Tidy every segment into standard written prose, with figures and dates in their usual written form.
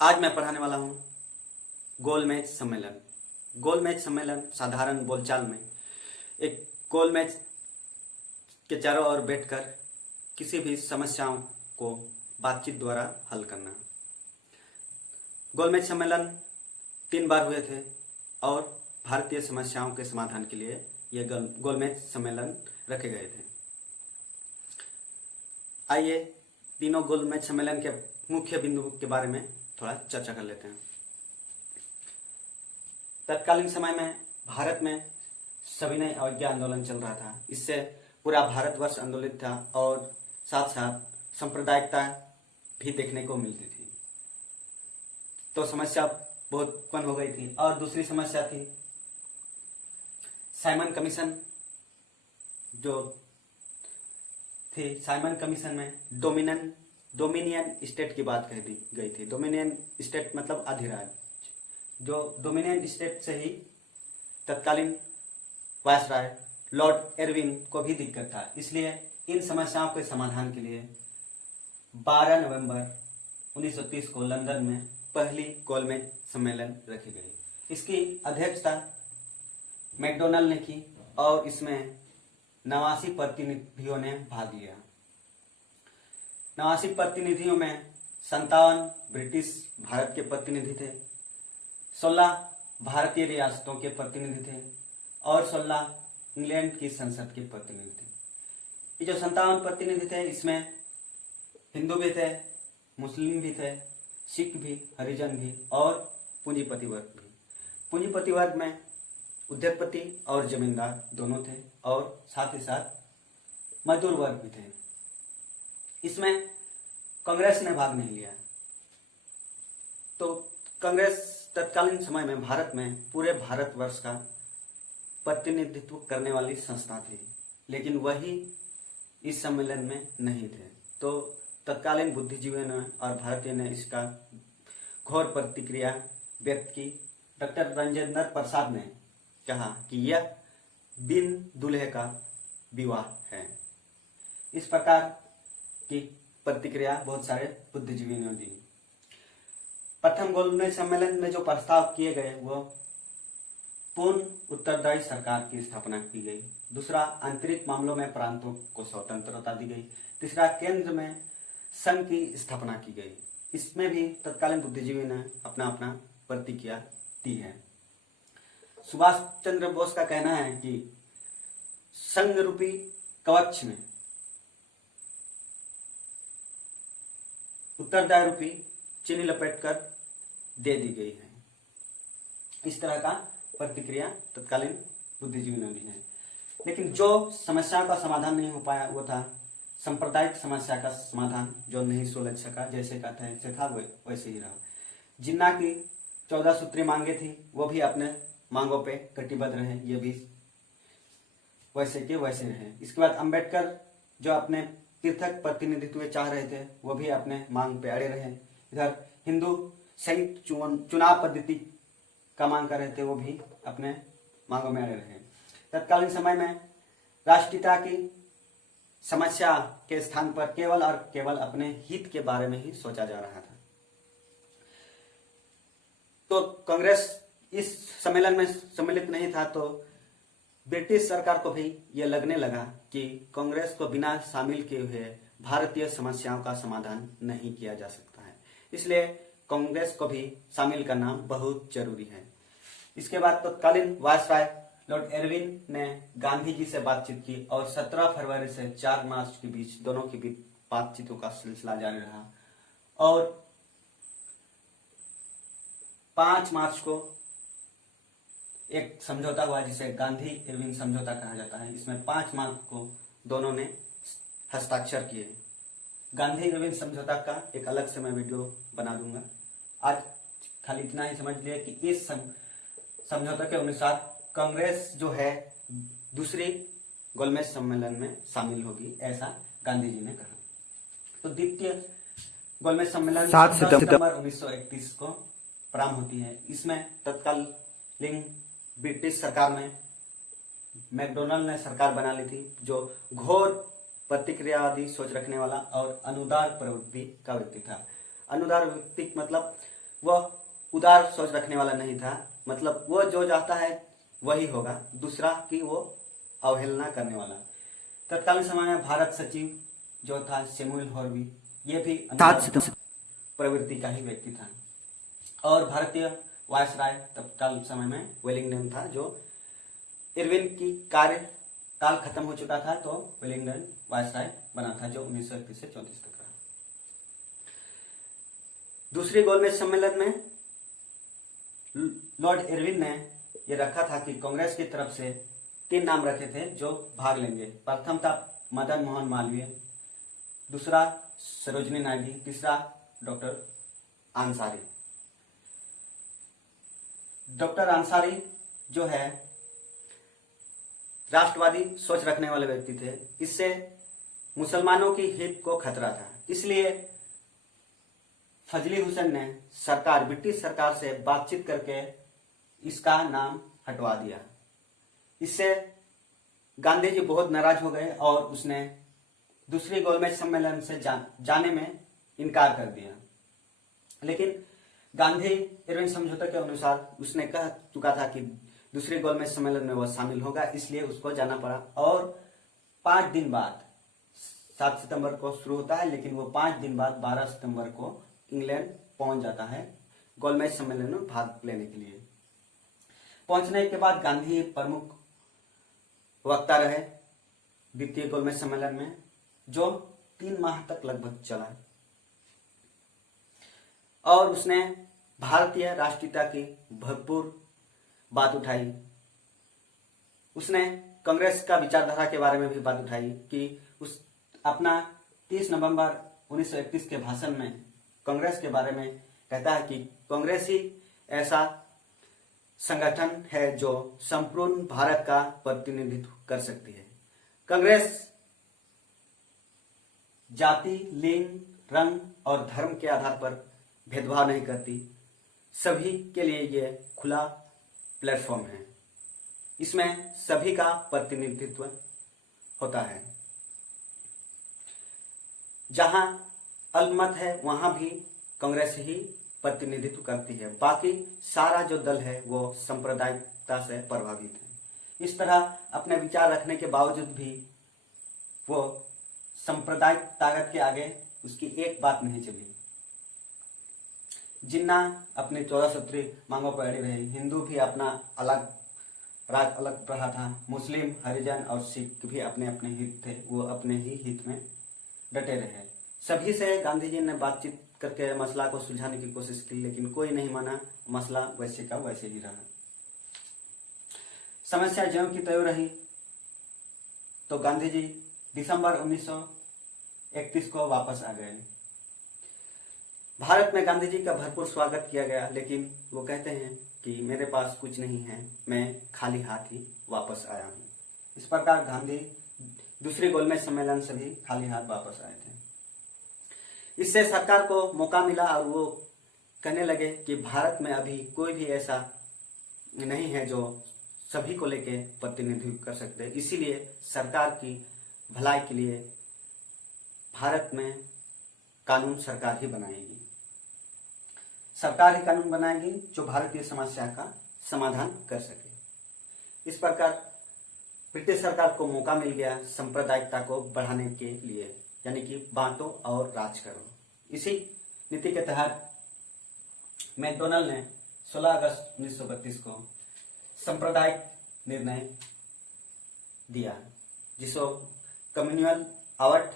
आज मैं पढ़ाने वाला हूँ गोलमेज सम्मेलन। गोलमेज सम्मेलन साधारण बोलचाल में एक गोलमेज के चारों ओर बैठकर किसी भी समस्याओं को बातचीत द्वारा हल करना। गोलमेज सम्मेलन 3 बार हुए थे और भारतीय समस्याओं के समाधान के लिए ये गोलमेज सम्मेलन रखे गए थे। आइए तीनों गोलमेज सम्मेलन के मुख्य बिंदु के बारे में थोड़ा चर्चा कर लेते हैं। तत्कालीन समय में भारत में सविनय अवज्ञा आंदोलन चल रहा था। इससे पूरा भारतवर्ष आंदोलित था और साथ साथ सांप्रदायिकता भी देखने को मिलती थी, तो समस्या बहुत उत्पन्न हो गई थी। और दूसरी समस्या थी साइमन कमीशन जो थी। साइमन कमीशन में डोमिनियन स्टेट की बात कह दी गई थी। डोमिनियन स्टेट मतलब अधिराज्य, जो डोमिनियन स्टेट से ही तत्कालीन वायसराय लॉर्ड एरविन को भी दिक्कत था। इसलिए इन समस्याओं के समाधान के लिए 12 नवंबर 1930 को लंदन में पहली गोलमेज सम्मेलन रखी गई। इसकी अध्यक्षता मैकडोनल्ड ने की और इसमें 89 प्रतिनिधियों ने भाग लिया। 89 प्रतिनिधियों में 57 ब्रिटिश भारत के प्रतिनिधि थे, 16 भारतीय रियासतों के प्रतिनिधि थे और 16 इंग्लैंड की संसद के प्रतिनिधि थे। ये जो 57 प्रतिनिधि थे, इसमें हिंदू भी थे, मुस्लिम भी थे, सिख भी, हरिजन भी और पूंजीपति वर्ग भी। पूंजीपति वर्ग में उद्योगपति और जमींदार दोनों थे और साथ ही साथ मजदूर वर्ग भी थे। इसमें कांग्रेस ने भाग नहीं लिया। तो कांग्रेस तत्कालीन समय में भारत में पूरे भारतवर्ष का प्रतिनिधित्व करने वाली संस्था थी, लेकिन वही इस सम्मेलन में नहीं थे। तो तत्कालीन बुद्धिजीवियों ने और भारतीय ने इसका घोर प्रतिक्रिया व्यक्त की। डॉक्टर राजेंद्र प्रसाद ने कहा कि यह बिन दूल्हे का विवाह है। इस प्रकार की प्रतिक्रिया बहुत सारे बुद्धिजीवियों ने दी। प्रथम गोलमेज सम्मेलन में जो प्रस्ताव किए गए वो पूर्ण उत्तरदायी सरकार की स्थापना की गई। दूसरा, आंतरिक मामलों में प्रांतों को स्वतंत्रता दी गई। तीसरा, केंद्र में संघ की स्थापना की गई। इसमें भी तत्कालीन बुद्धिजीवी ने अपना अपना प्रतिक्रिया दी है। सुभाष चंद्र बोस का कहना है कि संघ रूपी कवच में उत्तरदायी रूपी चीनी लपेटकर दे दी गई है। इस तरह का प्रतिक्रिया तत्कालीन बुद्धिजीवी ने दी है। लेकिन जो समस्या का समाधान नहीं हो पाया वो था सांप्रदायिक समस्या का समाधान, जो नहीं सुलझ सका। जैसे का था वैसे ही रहा। जिन्ना की 14 सूत्री मांगे थी, वो भी अपने मांगों पे कटिबद्ध रहे, ये भी वैसे के वैसे रहे। इसके बाद अंबेडकर जो अपने पृथक प्रतिनिधित्व चाह रहे थे, वो भी अपने मांग पे अड़े रहे। इधर हिंदू संयुक्त चुनाव पद्धति का मांग कर रहे थे, वो भी अपने मांगों में अड़े रहे। तत्कालीन समय में राष्ट्रीयता की समस्या के स्थान पर केवल और केवल अपने हित के बारे में ही सोचा जा रहा था। तो कांग्रेस इस सम्मेलन में सम्मिलित नहीं था, तो ब्रिटिश सरकार को भी यह लगने लगा कि कांग्रेस को बिना शामिल किए हुए भारतीय समस्याओं का समाधान नहीं किया जा सकता है। इसलिए कांग्रेस को भी शामिल करना बहुत जरूरी है। इसके बाद तत्कालीन वायसराय लॉर्ड एरविन ने गांधी जी से बातचीत की और 17 फरवरी से 4 मार्च के बीच दोनों के बीच बातचीतों का सिलसिला जारी रहा और 5 मार्च को एक समझौता हुआ जिसे गांधी एरविन समझौता कहा जाता है। इसमें 5 मार्च को दोनों ने हस्ताक्षर किए। गांधी एरविन समझौता का एक अलग से मैं वीडियो बना दूंगा। आज खाली इतना ही समझ लिया कि इस समझौता के अनुसार कांग्रेस जो है दूसरी गोलमेज सम्मेलन में शामिल होगी, ऐसा गांधी जी ने कहा। तो द्वितीय गोलमेज सम्मेलन 7 सितंबर 1931 को प्रारंभ होती है। इसमें तत्कालीन ब्रिटिश सरकार में मैकडोनल्ड ने सरकार बना ली थी, जो घोर प्रतिक्रियावादी सोच रखने वाला और अनुदार प्रवृत्ति का व्यक्ति था। अनुदार व्यक्ति मतलब वह उदार सोच रखने वाला नहीं था, मतलब वो जो चाहता है वही होगा, दूसरा की वो अवहेलना करने वाला। तत्कालीन समय में भारत सचिव जो था सैमुअल हॉर्वी, ये भी प्रवृत्ति का ही व्यक्ति था। और भारतीय वायसराय तत्कालीन समय में वेलिंगटन था, जो इरविन की कार्यकाल खत्म हो चुका था, तो वेलिंगटन वायसराय बना था, जो 1931 से 34 तक रहा। दूसरी गोलमेज सम्मेलन में लॉर्ड इरविन ने ये रखा था कि कांग्रेस की तरफ से 3 नाम रखे थे जो भाग लेंगे। प्रथम था मदन मोहन मालवीय, दूसरा सरोजनी नायडू, तीसरा डॉक्टर आंसारी। डॉक्टर आंसारी जो है राष्ट्रवादी सोच रखने वाले व्यक्ति थे, इससे मुसलमानों की हित को खतरा था, इसलिए फजली हुसैन ने ब्रिटिश सरकार से बातचीत करके इसका नाम हटवा दिया। इससे गांधी जी बहुत नाराज हो गए और उसने दूसरी गोलमेज सम्मेलन से जाने में इनकार कर दिया। लेकिन गांधी इरविन समझौते के अनुसार उसने कह चुका था कि दूसरी गोलमेज सम्मेलन में वह शामिल होगा, इसलिए उसको जाना पड़ा। और 5 दिन बाद 7 सितंबर को शुरू होता है, लेकिन वो 5 दिन बाद 12 सितंबर को इंग्लैंड पहुंच जाता है गोलमेज सम्मेलन में भाग लेने के लिए। पहुंचने के बाद गांधी प्रमुख वक्ता रहे द्वितीय गोलमेज सम्मेलन में, जो 3 माह तक लगभग चला, और उसने भारतीय राष्ट्रीयता की भरपूर बात उठाई। उसने कांग्रेस का विचारधारा के बारे में भी बात उठाई कि उस अपना 30 नवंबर 1931 के भाषण में कांग्रेस के बारे में कहता है कि कांग्रेस ही ऐसा संगठन है जो संपूर्ण भारत का प्रतिनिधित्व कर सकती है। कांग्रेस जाति, लिंग, रंग और धर्म के आधार पर भेदभाव नहीं करती, सभी के लिए ये खुला प्लेटफॉर्म है, इसमें सभी का प्रतिनिधित्व होता है। जहां अल्पमत है वहां भी कांग्रेस ही प्रतिनिधित्व करती है, बाकी सारा जो दल है वो सांप्रदायिकता से प्रभावित है। इस तरह अपने विचार रखने के बावजूद भी वो सांप्रदायिक ताकत के आगे उसकी एक बात नहीं चली। जिन्ना अपने 14 सूत्री मांगों पर अड़े रहे, हिंदू भी अपना अलग राज अलग रहा था, मुस्लिम, हरिजन और सिख भी अपने अपने हित थे, वो अपने ही हित में डटे रहे। सभी से गांधी जी ने बातचीत करके मसला को सुलझाने की कोशिश की, लेकिन कोई नहीं माना, मसला वैसे का वैसे ही रहा। समस्या ज्यों की त्यों रही, तो गांधी जी दिसंबर 1931 को वापस आ गए। भारत में गांधी जी का भरपूर स्वागत किया गया, लेकिन वो कहते हैं कि मेरे पास कुछ नहीं है, मैं खाली हाथ ही वापस आया हूँ। इस प्रकार गांधी दूसरी गोलमेज सम्मेलन से भी खाली हाथ वापस आए थे। इससे सरकार को मौका मिला और वो कहने लगे कि भारत में अभी कोई भी ऐसा नहीं है जो सभी को लेके प्रतिनिधित्व कर सकते, इसीलिए सरकार की भलाई के लिए भारत में कानून सरकार ही बनाएगी। सरकार ही कानून बनाएगी जो भारतीय समस्या का समाधान कर सके। इस प्रकार ब्रिटिश सरकार को मौका मिल गया सांप्रदायिकता को बढ़ाने के लिए, यानी कि बांटो और राज करो। इसी नीति के तहत मैकडोनल्ड ने 16 अगस्त 1932 को सांप्रदायिक निर्णय दिया, जिसको कम्युनल आवट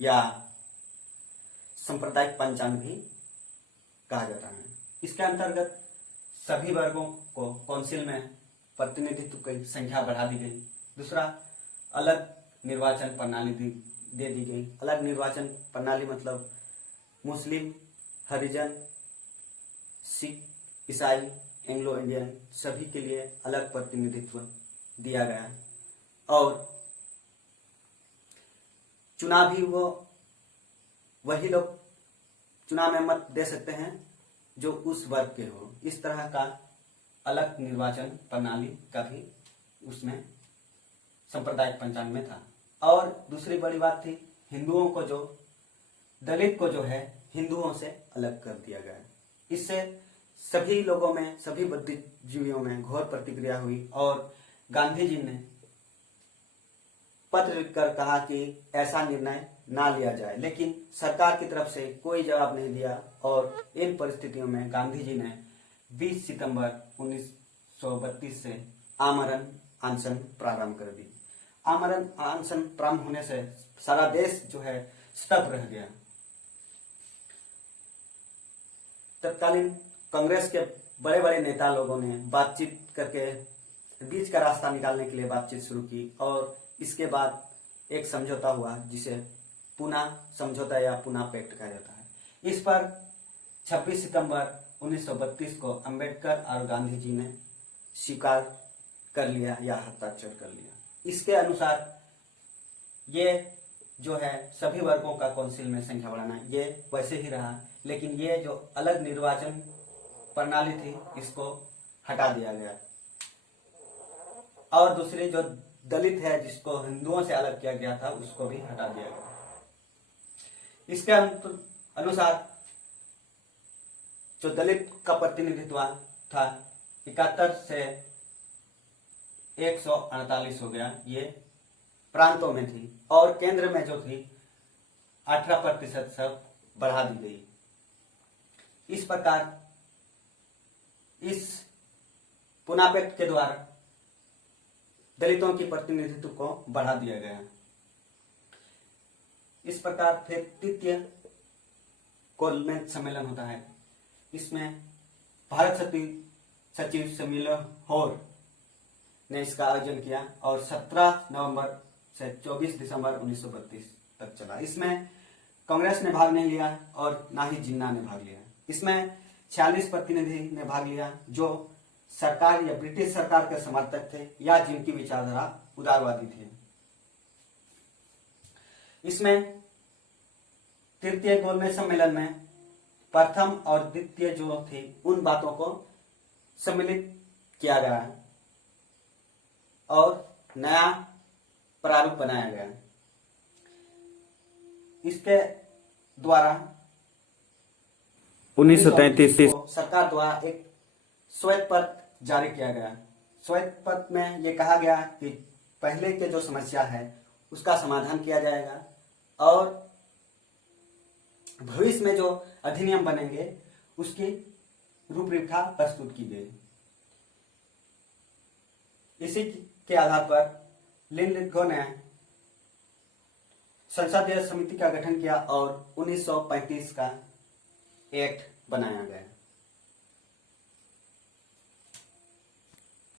या सांप्रदायिक पंचांग भी कहा जाता है। इसके अंतर्गत सभी वर्गों को काउंसिल में प्रतिनिधित्व की संख्या बढ़ा दी गई। दूसरा, अलग निर्वाचन प्रणाली दे दी गई। अलग निर्वाचन प्रणाली मतलब मुस्लिम, हरिजन, सिख, ईसाई, एंग्लो इंडियन सभी के लिए अलग प्रतिनिधित्व दिया गया। और चुनाव भी वही लोग चुनाव में मत दे सकते हैं जो उस वर्ग के हो। इस तरह का अलग निर्वाचन प्रणाली का भी उसमें सांप्रदायिक पंचांग में था। और दूसरी बड़ी बात थी, हिंदुओं को दलित को जो है हिंदुओं से अलग कर दिया गया। इससे सभी लोगों में, सभी बुद्धिजीवियों में घोर प्रतिक्रिया हुई और गांधी जी ने पत्र लिखकर कहा कि ऐसा निर्णय ना लिया जाए, लेकिन सरकार की तरफ से कोई जवाब नहीं दिया और इन परिस्थितियों में गांधी जी ने 20 सितंबर 1932 से आमरण अनशन प्रारंभ कर दी। आमरण अनशन प्रारंभ होने से सारा देश जो है स्तब्ध रह गया। तत्कालीन कांग्रेस के बड़े बड़े नेता लोगों ने बातचीत करके बीच का रास्ता निकालने के लिए बातचीत शुरू की और इसके बाद एक समझौता हुआ जिसे पूना समझौता या पूना पैक्ट कहा जाता है। इस पर 26 सितंबर 1932 को अंबेडकर और गांधी जी ने स्वीकार कर लिया या हस्ताक्षर कर लिया। इसके अनुसार ये जो है सभी वर्गों का काउंसिल में संख्या बढ़ाना ये वैसे ही रहा, लेकिन ये जो अलग निर्वाचन प्रणाली थी इसको हटा दिया गया और दूसरी जो दलित है जिसको हिंदुओं से अलग किया गया था उसको भी हटा दिया गया। इसके अनुसार जो दलित का प्रतिनिधित्व था 71 से 148 हो गया, ये प्रांतों में थी और केंद्र में जो थी 18% सब बढ़ा दी गई। इस प्रकार इस पूना पैक्ट के द्वारा दलितों की प्रतिनिधित्व को बढ़ा दिया गया। इस प्रकार फिर तृतीय गोलमेज सम्मेलन होता है। इसमें भारत सचिव समील होर ने इसका आयोजन किया और 17 नवंबर से 24 दिसंबर 1932 तक चला। इसमें कांग्रेस ने भाग नहीं लिया और ना ही जिन्ना ने भाग लिया। इसमें 46 प्रतिनिधि ने भाग लिया जो सरकार या ब्रिटिश सरकार के समर्थक थे या जिनकी विचारधारा उदारवादी थे। इसमें तृतीय गोलमेज सम्मेलन में प्रथम और द्वितीय जो थी उन बातों को सम्मिलित किया गया और नया प्रारूप बनाया गया। इसके द्वारा 1933 सरकार द्वारा एक श्वेत पत्र जारी किया गया। श्वेत पत्र में यह कहा गया कि पहले के जो समस्या है उसका समाधान किया जाएगा और भविष्य में जो अधिनियम बनेंगे उसकी रूपरेखा प्रस्तुत की गई। इसी के आधार पर लिंडगो ने संसदीय समिति का गठन किया और 1935 का एक्ट बनाया गया।